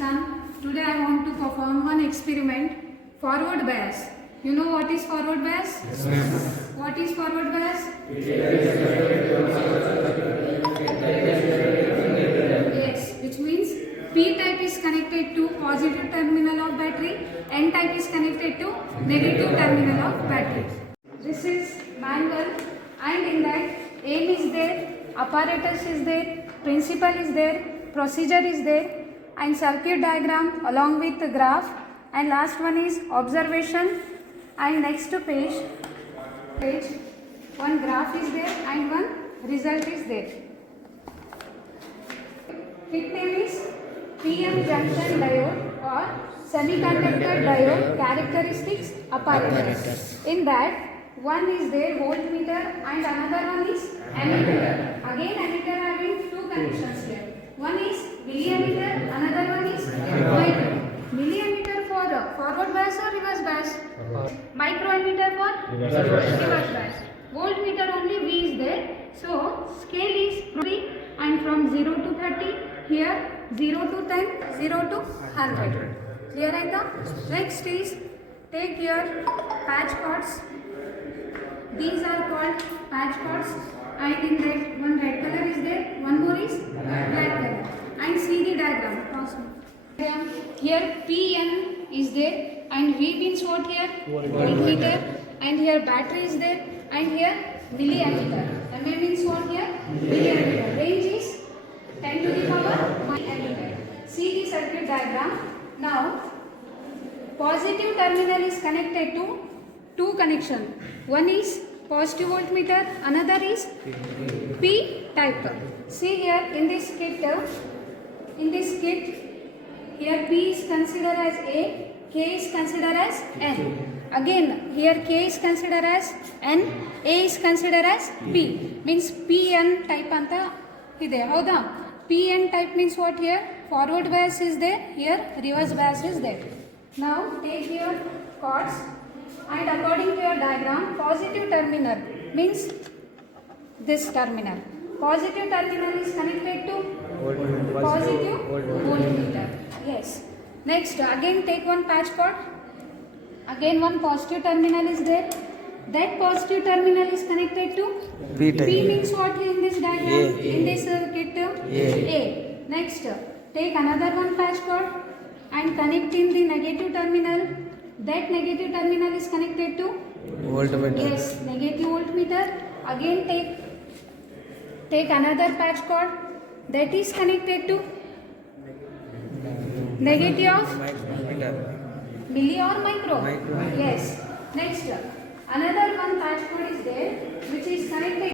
son. Today I want to perform one experiment. Forward bias. You know what is forward bias? Yes, ma'am. What is forward bias? Yes, which means P type is connected to positive terminal of battery, N type is connected to negative terminal of battery. This is manual, and in that aim is there, apparatus is there, principle is there, procedure is there, and circuit diagram along with the graph, and last one is observation, and next page one graph is there and one result is there. Kit name is PM junction diode or semiconductor diode characteristics apparatus. In that one is there voltmeter and another one is ammeter. Again ammeter having two connections here. One is milliammeter, another one is micro. Milliammeter for forward bias or reverse bias? Microammeter for reverse bias. Voltmeter only V is there. So scale is 3 and from 0 to 30 here 0 to 10, 0 to 100. Clear Aita? Next is take your patch cords. These are called patch cords, and in that one red color is there, one more is black color. And see the diagram. Here Pn is there and V means what here? Voltmeter, and here battery is there, and here milliammeter. Ma means what here? Milliammeter. Range is 10 to the power milliammeter. See the circuit diagram. Now positive terminal is connected to two connection. One is positive voltmeter, another is P type. See here in this kit, here P is considered as A, K is considered as N. Again here K is considered as N, A is considered as P. Means PN type anta ide. Hauda? PN type means what here? Forward bias is there, here reverse bias is there. Now take your cords, and according to your diagram, positive terminal means this terminal. Positive terminal is connected to positive voltmeter. Yes. Next, again take one patch cord. Again one positive terminal is there. That positive terminal is connected to P type. P means what in this diagram? A. In this circuit? A. Next, take another one patch cord and connect in the negative terminal. That negative terminal is connected to Voltmeter. yes, negative voltmeter. Again take another patch cord that is connected to negative of milli or micro. Yes. Next, another one patch cord is there which is connected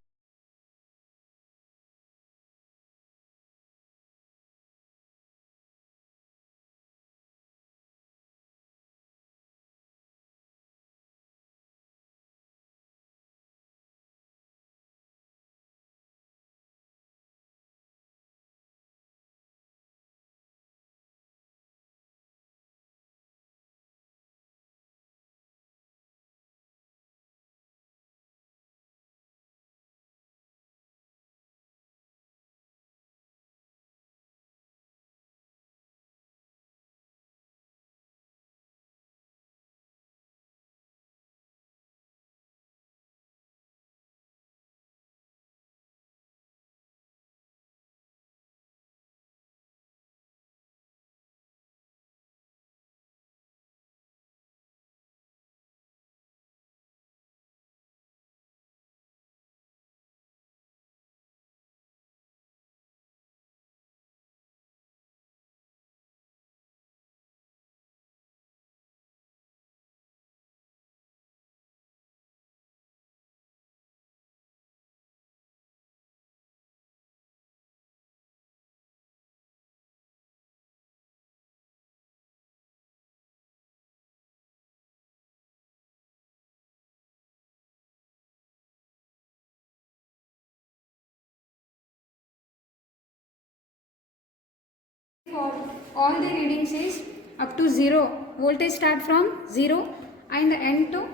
for all the readings is up to 0. Voltage start from 0 and end to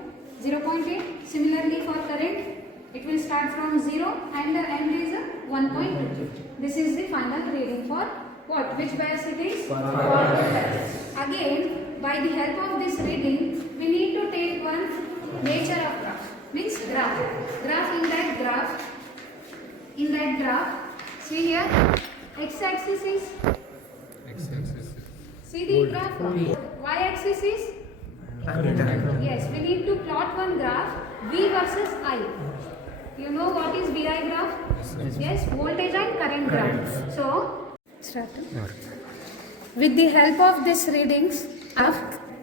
0.8. Similarly for current, it will start from 0 and the end is 1.2. This is the final reading for water. Which bias it is? Forward bias. Again, by the help of this reading, we need to take one nature of graph. Means graph. In that graph, see here, x-axis is. See the graph. Y-axis is. Yes, we need to plot one graph V versus I. You know what is VI graph? Yes, voltage and current graph. So, with the help of these readings,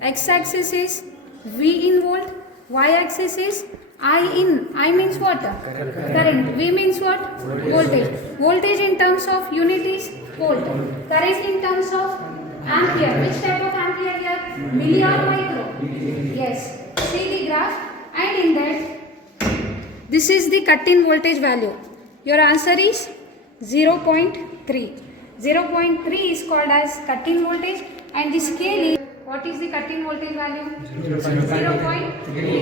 x-axis is V in volt, y-axis is I in. I means what? Current. V means what? Voltage. Voltage in terms of unit is volt. Current in terms of ampere. Which type of ampere here? Milli or micro? Yes. See the graph, and in that, this is the cut-in voltage value. Your answer is 0.3. 0.3 is called as cut-in voltage, and the scale is, what is the cut-in voltage value? 0.3.